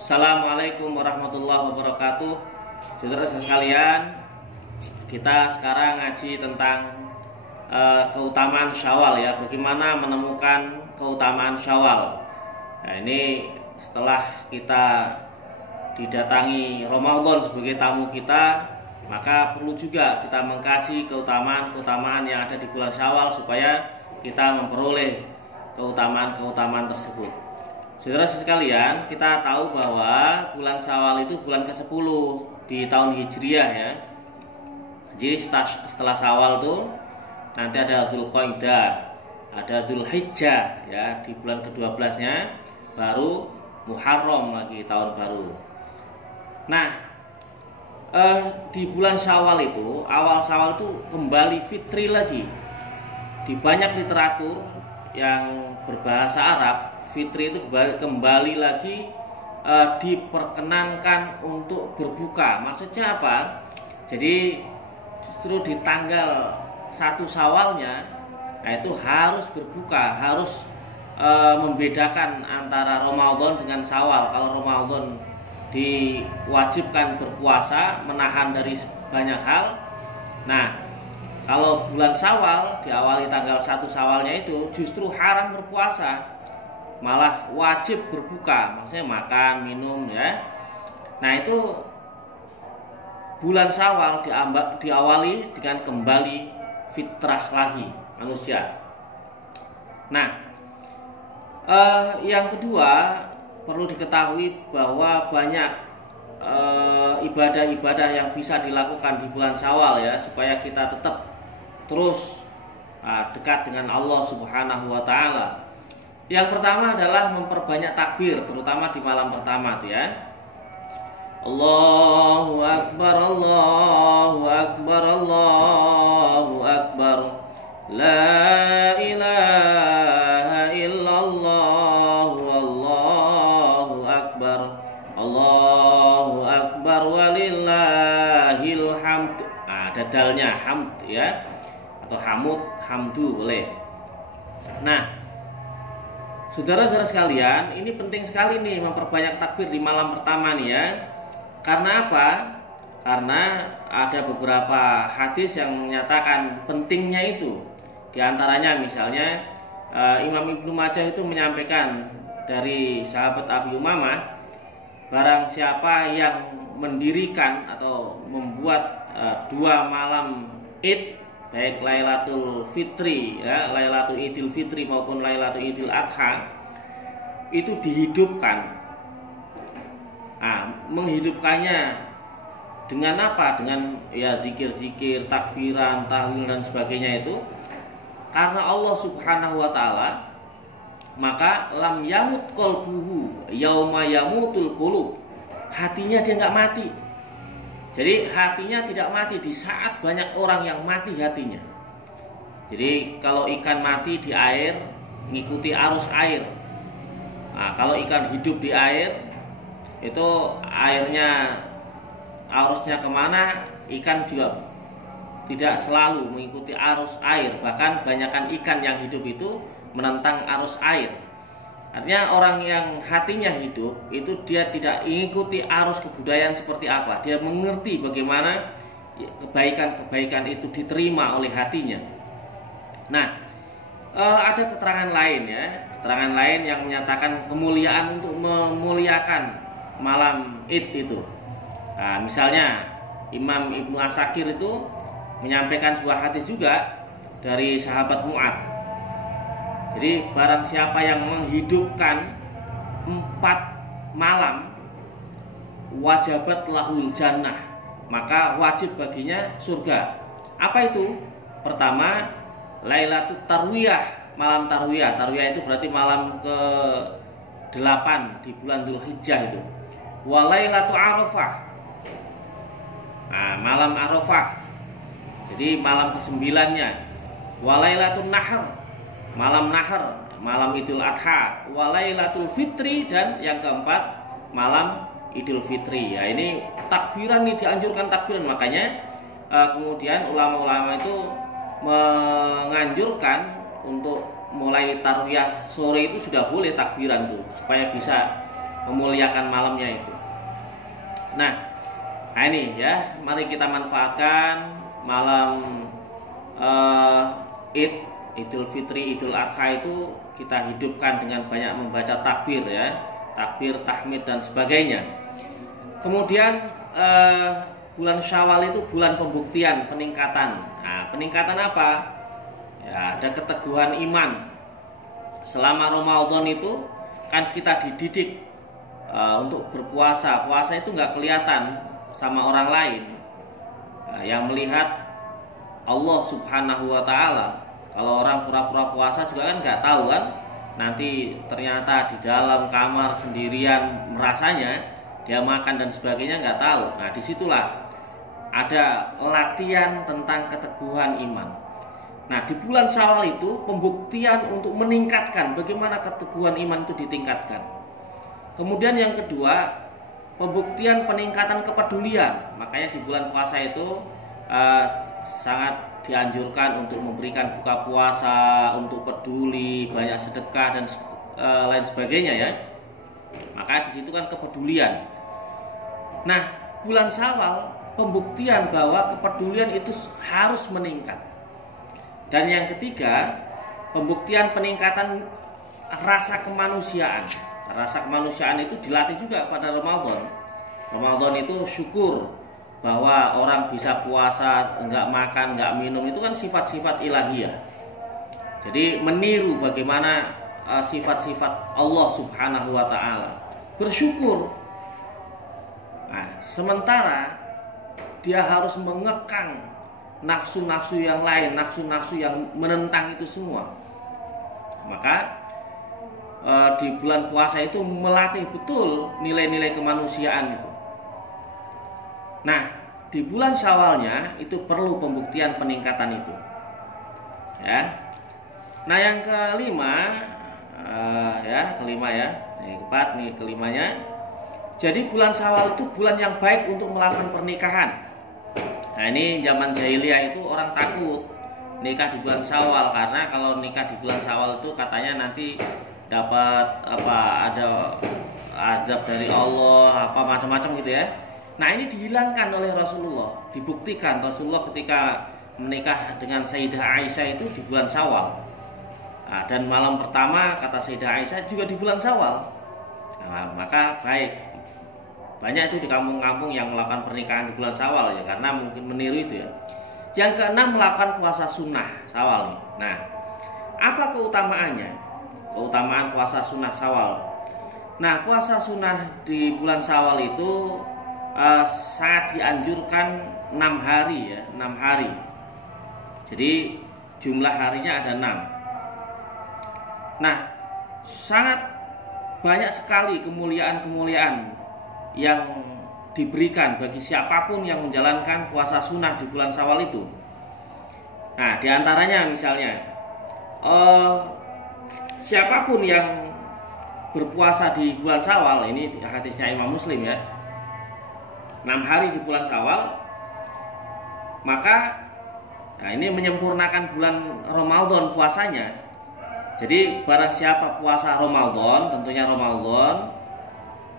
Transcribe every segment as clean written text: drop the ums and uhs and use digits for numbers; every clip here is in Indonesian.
Assalamualaikum warahmatullahi wabarakatuh. Saudara sekalian, kita sekarang ngaji tentang keutamaan Syawal ya. Bagaimana menemukan keutamaan Syawal. Nah, ini setelah kita didatangi Ramadan sebagai tamu kita, maka perlu juga kita mengkaji keutamaan-keutamaan yang ada di bulan Syawal supaya kita memperoleh keutamaan-keutamaan tersebut. Saudara sekalian, kita tahu bahwa bulan Syawal itu bulan ke-10 di tahun Hijriah ya. Jadi setelah Syawal itu nanti ada Dzulqa'dah, ada Dzulhijjah ya, di bulan ke-12-nya baru Muharram lagi, tahun baru. Nah, di bulan Syawal itu, awal Syawal itu kembali fitri lagi. Di banyak literatur yang berbahasa Arab, fitri itu kembali lagi diperkenankan untuk berbuka. Maksudnya apa? Jadi justru di tanggal 1 Syawalnya, nah itu harus berbuka, harus membedakan antara Ramadan dengan Syawal. Kalau Ramadan diwajibkan berpuasa, menahan dari banyak hal. Nah, kalau bulan Syawal diawali tanggal 1 Syawalnya itu justru haram berpuasa, malah wajib berbuka, maksudnya makan, minum ya. Nah, itu bulan Syawal diawali dengan kembali fitrah lagi manusia. Nah, yang kedua perlu diketahui bahwa banyak ibadah-ibadah yang bisa dilakukan di bulan Syawal ya, supaya kita tetap terus dekat dengan Allah Subhanahu wa Ta'ala. Yang pertama adalah memperbanyak takbir, terutama di malam pertama tuh ya. Allahu Akbar, Allahu Akbar, Allahu Akbar, La ilaha illallah, Allahu Akbar, Allahu Akbar, walillahil hamd. Ada dalnya, hamd ya, atau hamud, hamdu boleh. Nah, saudara-saudara sekalian, ini penting sekali nih memperbanyak takbir di malam pertama nih ya. Karena apa? Karena ada beberapa hadis yang menyatakan pentingnya itu. Di antaranya misalnya Imam Ibnu Majah itu menyampaikan dari sahabat Abi Umamah, barang siapa yang mendirikan atau membuat 2 malam Id, baik Lailatul Fitri ya, Lailatul Idul Fitri maupun Lailatul Idul Adha, itu dihidupkan. Menghidupkannya dengan apa? Dengan ya zikir-zikir, takbiran, tahlil dan sebagainya itu. Karena Allah Subhanahu wa Ta'ala, maka lam yamut qalbuhu yauma yamutul qulub. Hatinya dia nggak mati. Jadi hatinya tidak mati di saat banyak orang yang mati hatinya. Jadi kalau ikan mati di air, ngikuti arus air. Nah, kalau ikan hidup di air, itu arusnya kemana, ikan juga tidak selalu mengikuti arus air. Bahkan banyakkan ikan yang hidup itu menentang arus air. Artinya orang yang hatinya hidup itu dia tidak mengikuti arus kebudayaan seperti apa. Dia mengerti bagaimana kebaikan-kebaikan itu diterima oleh hatinya. Nah, ada keterangan lain ya, keterangan lain yang menyatakan kemuliaan untuk memuliakan malam Id itu. Nah, misalnya Imam Ibnu Asakir itu menyampaikan sebuah hadis juga dari sahabat Mu'ad. Jadi barang siapa yang menghidupkan 4 malam, wajabat lahul jannah, maka wajib baginya surga. Apa itu? Pertama, Lailatul Tarwiyah, malam Tarwiyah. Tarwiyah itu berarti malam ke-8 di bulan Dzulhijjah itu. Wa Lailatul Arafah. Nah, malam Arafah. Jadi malam ke-9-nya. Wa Lailatul Nahr, malam Nahar, malam Idul Adha. Wa Lailatul Fitri, dan yang keempat malam Idul Fitri. Ya, ini takbiran nih, dianjurkan takbiran. Makanya kemudian ulama-ulama itu menganjurkan untuk mulai tarwiyah sore itu sudah boleh takbiran tuh, supaya bisa memuliakan malamnya itu. Nah ini ya, mari kita manfaatkan malam Idul Fitri, Idul Adha itu kita hidupkan dengan banyak membaca takbir ya, takbir, tahmid dan sebagainya. Kemudian bulan Syawal itu bulan pembuktian, peningkatan. Nah, peningkatan apa? Ya, ada keteguhan iman. Selama Ramadan itu kan kita dididik untuk berpuasa. Puasa itu nggak kelihatan sama orang lain. Yang melihat Allah Subhanahu wa Ta'ala. Kalau orang pura-pura puasa juga kan nggak tahu kan, nanti ternyata di dalam kamar sendirian merasanya dia makan dan sebagainya, nggak tahu. Nah disitulah ada latihan tentang keteguhan iman. Nah di bulan Syawal itu pembuktian untuk meningkatkan bagaimana keteguhan iman itu ditingkatkan. Kemudian yang kedua, pembuktian peningkatan kepedulian. Makanya di bulan puasa itu sangat dianjurkan untuk memberikan buka puasa, untuk peduli, banyak sedekah dan lain sebagainya ya. Maka di situ kan kepedulian. Nah, bulan Syawal pembuktian bahwa kepedulian itu harus meningkat. Dan yang ketiga, pembuktian peningkatan rasa kemanusiaan. Rasa kemanusiaan itu dilatih juga pada Ramadan. Ramadan itu syukur bahwa orang bisa puasa, enggak makan, enggak minum, itu kan sifat-sifat ilahiyah. Jadi meniru bagaimana sifat-sifat Allah Subhanahu wa Ta'ala. Bersyukur. Nah, sementara dia harus mengekang nafsu-nafsu yang lain, nafsu-nafsu yang menentang itu semua. Maka di bulan puasa itu melatih betul nilai-nilai kemanusiaan itu. Nah, di bulan Syawalnya itu perlu pembuktian peningkatan itu. Ya. Nah, yang kelima Ini kelimanya. Jadi bulan Syawal itu bulan yang baik untuk melakukan pernikahan. Nah, ini zaman jahiliyah itu orang takut nikah di bulan Syawal, karena kalau nikah di bulan Syawal itu katanya nanti dapat ada azab dari Allah, macam-macam gitu ya. Nah ini dihilangkan oleh Rasulullah, dibuktikan Rasulullah ketika menikah dengan Sayyidah Aisyah itu di bulan Syawal. Nah, dan malam pertama kata Sayyidah Aisyah juga di bulan Syawal. Nah, maka baik, banyak itu di kampung-kampung yang melakukan pernikahan di bulan Syawal ya, karena mungkin meniru itu ya. Yang keenam, melakukan puasa sunnah Syawal. Nah, apa keutamaannya? Keutamaan puasa sunnah Syawal. Nah, puasa sunnah di bulan Syawal itu sangat dianjurkan 6 hari ya, 6 hari. Jadi jumlah harinya ada 6. Nah, sangat banyak sekali kemuliaan-kemuliaan yang diberikan bagi siapapun yang menjalankan puasa sunnah di bulan Syawal itu. Nah, diantaranya misalnya siapapun yang berpuasa di bulan Syawal, ini hadisnya Imam Muslim ya, 6 hari di bulan Syawal, maka ini menyempurnakan bulan Ramadan puasanya. Jadi barang siapa puasa Ramadan, tentunya Ramadan,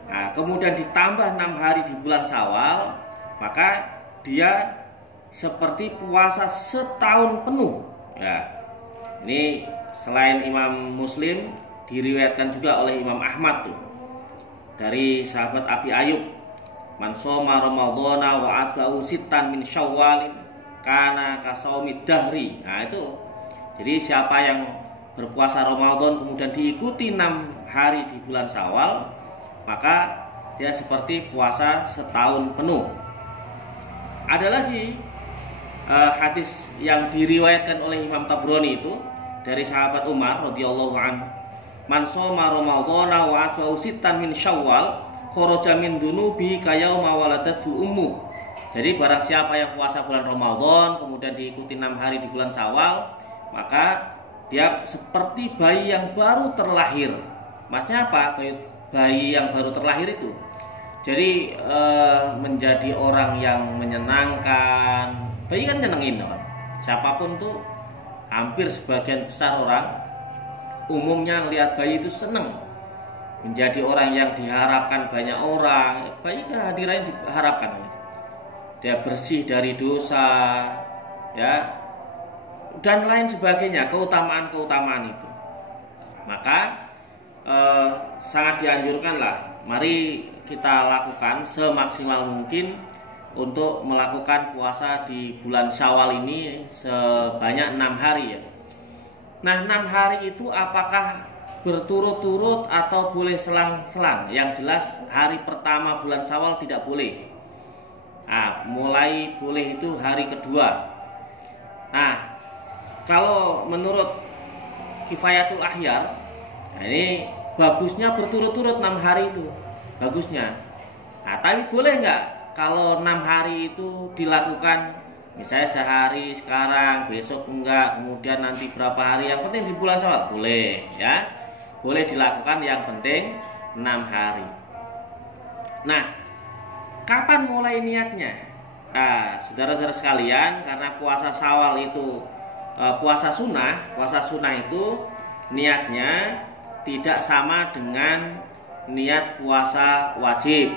nah, kemudian ditambah 6 hari di bulan Syawal, maka dia seperti puasa setahun penuh ya. Ini selain Imam Muslim, diriwayatkan juga oleh Imam Ahmad tuh, dari sahabat Abi Ayyub, man shoma ramadhana wa asbahu sittan min syawalin kana kasaumid dahri. Nah itu, jadi siapa yang berpuasa Ramadan kemudian diikuti 6 hari di bulan Syawal, maka dia seperti puasa setahun penuh. Ada lagi hadis yang diriwayatkan oleh Imam Tabrani itu dari sahabat Umar radhiyallahu anhu, man shoma ramadhana wa asbahu sittan min syawal kharaja min dunubi kayauma waladathu ummuh. Jadi barang siapa yang puasa bulan Ramadan kemudian diikuti 6 hari di bulan Syawal, maka dia seperti bayi yang baru terlahir. Maksudnya apa? Bayi yang baru terlahir itu jadi menjadi orang yang menyenangkan. Bayi kan nyenengin kan? Siapapun tuh, hampir sebagian besar orang umumnya ngelihat bayi itu seneng. menjadi orang yang diharapkan banyak orang, banyak kehadiran yang diharapkan. Dia bersih dari dosa, ya, dan lain sebagainya, keutamaan-keutamaan itu. Maka sangat dianjurkanlah, mari kita lakukan semaksimal mungkin untuk melakukan puasa di bulan Syawal ini sebanyak 6 hari ya. Nah, 6 hari itu apakah berturut-turut atau boleh selang-selang? Yang jelas hari pertama bulan Syawal tidak boleh. Nah, mulai boleh itu hari kedua. Nah, kalau menurut Kifayatul Ahyar, nah ini bagusnya berturut-turut 6 hari itu, bagusnya. Nah, tapi boleh nggak kalau 6 hari itu dilakukan, misalnya sehari sekarang, besok enggak, kemudian nanti berapa hari, yang penting di bulan Syawal? Boleh ya, boleh dilakukan, yang penting 6 hari. Nah, kapan mulai niatnya? Nah, saudara-saudara sekalian, karena puasa Syawal itu puasa sunnah itu niatnya tidak sama dengan niat puasa wajib.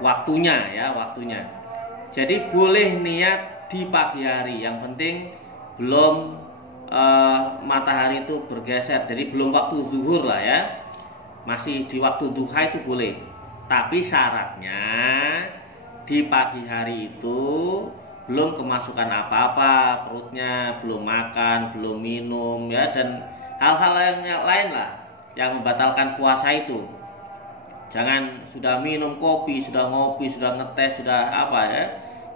Waktunya. Jadi boleh niat di pagi hari, yang penting belum matahari itu bergeser, jadi belum waktu zuhur lah ya, masih di waktu duha itu boleh. Tapi syaratnya di pagi hari itu belum kemasukan apa-apa, perutnya belum makan, belum minum ya, dan hal-hal yang lain lah yang membatalkan puasa itu. Jangan sudah minum kopi, sudah ngopi, sudah ngetes, sudah apa ya,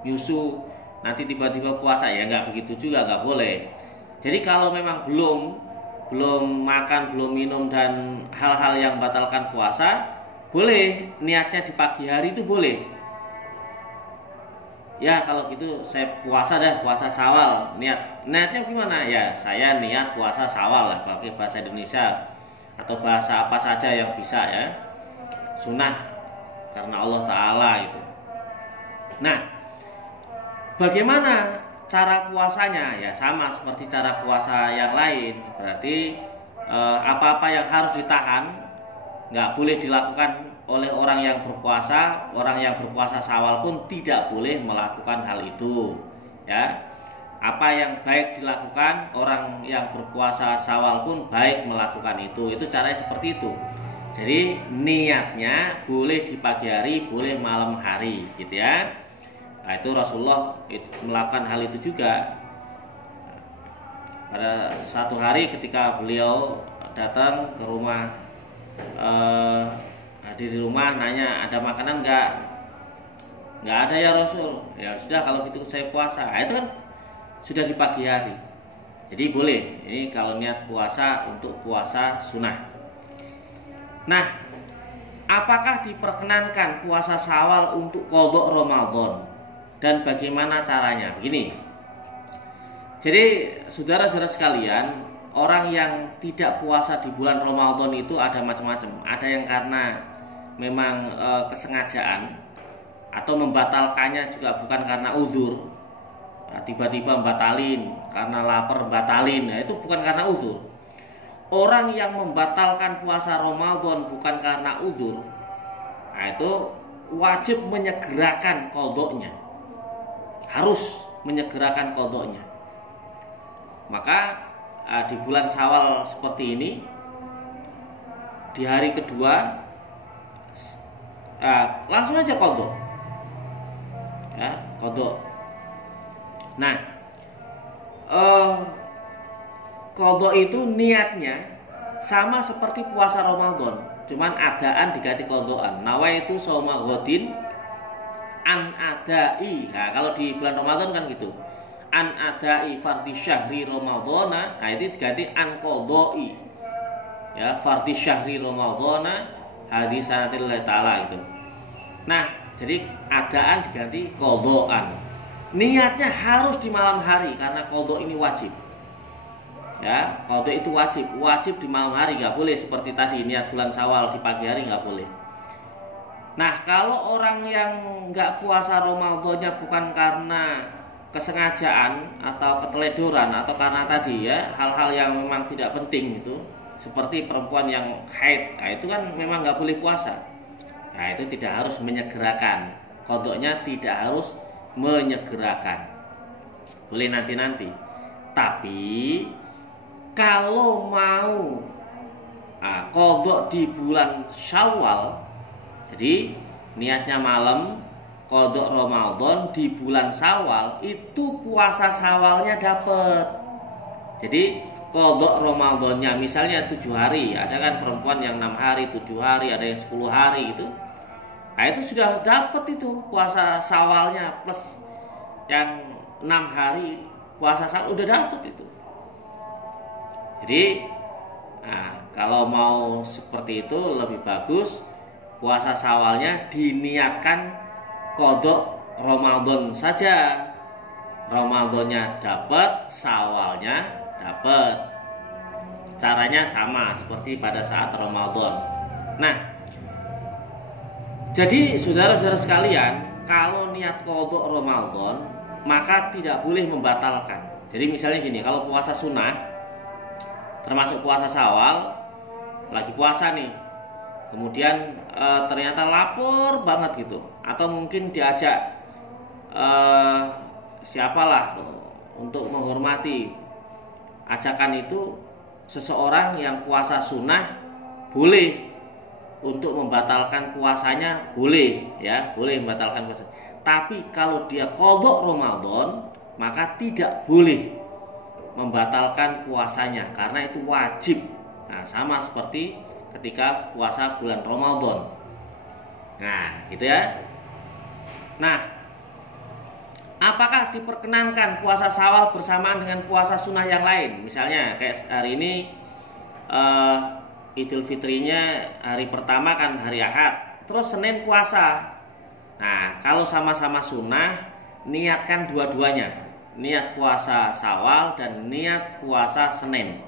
nyusu, nanti tiba-tiba puasa, ya nggak begitu juga, nggak boleh. Jadi kalau memang belum makan, belum minum dan hal-hal yang membatalkan puasa, boleh niatnya di pagi hari itu boleh. Ya kalau gitu saya puasa Syawal, niatnya gimana? Ya saya niat puasa Syawal lah, pakai bahasa Indonesia atau bahasa apa saja yang bisa ya. Sunnah karena Allah Ta'ala itu. Nah, bagaimana cara puasanya? Ya sama seperti cara puasa yang lain. Berarti apa-apa yang harus ditahan nggak boleh dilakukan oleh orang yang berpuasa. Orang yang berpuasa Syawal pun tidak boleh melakukan hal itu ya. Apa yang baik dilakukan, orang yang berpuasa Syawal pun baik melakukan itu. Itu caranya seperti itu. Jadi niatnya boleh di pagi hari, boleh malam hari gitu ya. Nah, itu Rasulullah itu melakukan hal itu juga. Pada satu hari ketika beliau datang ke rumah, hadir di rumah, nanya ada makanan nggak? Nggak ada ya Rasul. Ya sudah kalau gitu saya puasa. Nah, itu kan sudah di pagi hari. Jadi boleh. Ini kalau niat puasa untuk puasa sunnah. Nah, apakah diperkenankan puasa Syawal untuk qadha Ramadan dan bagaimana caranya? Begini. Jadi saudara-saudara sekalian, orang yang tidak puasa di bulan Ramadan itu ada macam-macam. Ada yang karena memang kesengajaan atau membatalkannya juga bukan karena udzur. Nah, tiba-tiba batalin karena lapar, batalin. Nah, itu bukan karena udzur. Orang yang membatalkan puasa Ramadan bukan karena udzur, nah itu wajib menyegerakan qadhanya. Harus menyegerakan qadhanya. Maka di bulan Syawal seperti ini, di hari kedua langsung aja qadha. Ya, qadha. Nah, qadha itu niatnya sama seperti puasa Ramadan, cuman adaan diganti qadhaan. Nawaitu shauma ghadin an adai. Nah, kalau di bulan Ramadan kan gitu. An adai fardhi syahri Ramadhana. Nah, itu diganti an qadai. Ya, fardhi syahri Ramadhana hadis sanatillah taala itu. Nah, jadi adaan diganti qadhaan. Niatnya harus di malam hari karena qadha ini wajib. Ya, qadha itu wajib di malam hari, nggak boleh seperti tadi niat bulan Syawal di pagi hari, nggak boleh. Nah, kalau orang yang nggak puasa Ramadannya bukan karena kesengajaan atau keteledoran atau karena tadi ya hal-hal yang memang tidak penting itu, seperti perempuan yang haid, nah itu kan memang nggak boleh puasa. Nah itu tidak harus menyegerakan, qadoknya tidak harus menyegerakan, boleh nanti-nanti. Tapi kalau mau qadok di bulan Syawal, jadi niatnya malam qadok Ramadan di bulan Syawal, itu puasa Syawalnya dapat. Jadi qadok Ramadannya misalnya 7 hari, ada kan perempuan yang 6 hari, 7 hari, ada yang 10 hari itu. Nah itu sudah dapat itu puasa Syawalnya plus yang 6 hari puasa Syawal, udah dapat itu. Jadi kalau mau seperti itu lebih bagus puasa Syawalnya diniatkan qadok Ramadan saja. Ramadannya dapat, Syawalnya dapat. Caranya sama seperti pada saat Ramadan. Nah, jadi saudara-saudara sekalian, kalau niat qadok Ramadan maka tidak boleh membatalkan. Jadi misalnya gini, kalau puasa sunnah termasuk puasa Syawal, lagi puasa nih, kemudian ternyata lapor banget gitu, atau mungkin diajak siapalah untuk menghormati ajakan itu, seseorang yang puasa sunnah boleh untuk membatalkan puasanya, boleh ya, boleh membatalkan puasa. Tapi kalau dia qadok Ramadan maka tidak boleh membatalkan puasanya karena itu wajib. Nah, sama seperti ketika puasa bulan Ramadan. Nah, gitu ya. Nah, apakah diperkenankan puasa Syawal bersamaan dengan puasa sunnah yang lain? Misalnya kayak hari ini Idul Fitrinya hari pertama kan hari Ahad, terus Senin puasa. Nah, kalau sama-sama sunnah, niatkan dua-duanya, niat puasa Syawal dan niat puasa Senin.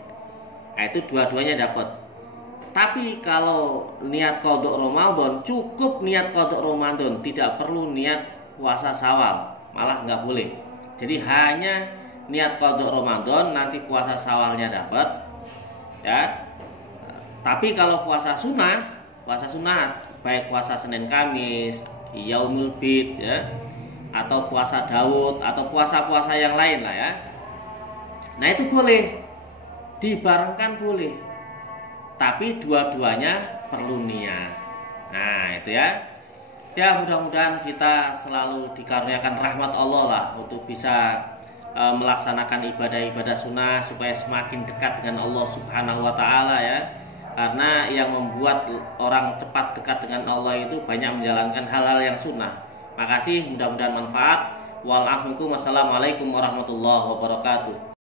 Nah, itu dua-duanya dapat. Tapi kalau niat qadok Ramadan, cukup niat qadok Ramadan, tidak perlu niat puasa Syawal, malah nggak boleh. Jadi hanya niat qadok Ramadan, nanti puasa Syawalnya dapat, ya. Tapi kalau puasa sunat, baik puasa Senin Kamis, Yaumul Bid, ya, atau puasa Daud, atau puasa-puasa yang lain lah ya. Nah itu boleh, dibarengkan boleh. Tapi dua-duanya perlu niat. Nah itu ya. Ya mudah-mudahan kita selalu dikaruniakan rahmat Allah lah untuk bisa melaksanakan ibadah-ibadah sunnah supaya semakin dekat dengan Allah Subhanahu wa Ta'ala ya. Karena yang membuat orang cepat dekat dengan Allah itu banyak menjalankan hal-hal yang sunnah. Makasih, mudah-mudahan manfaat. Wassalamualaikum warahmatullahi wabarakatuh.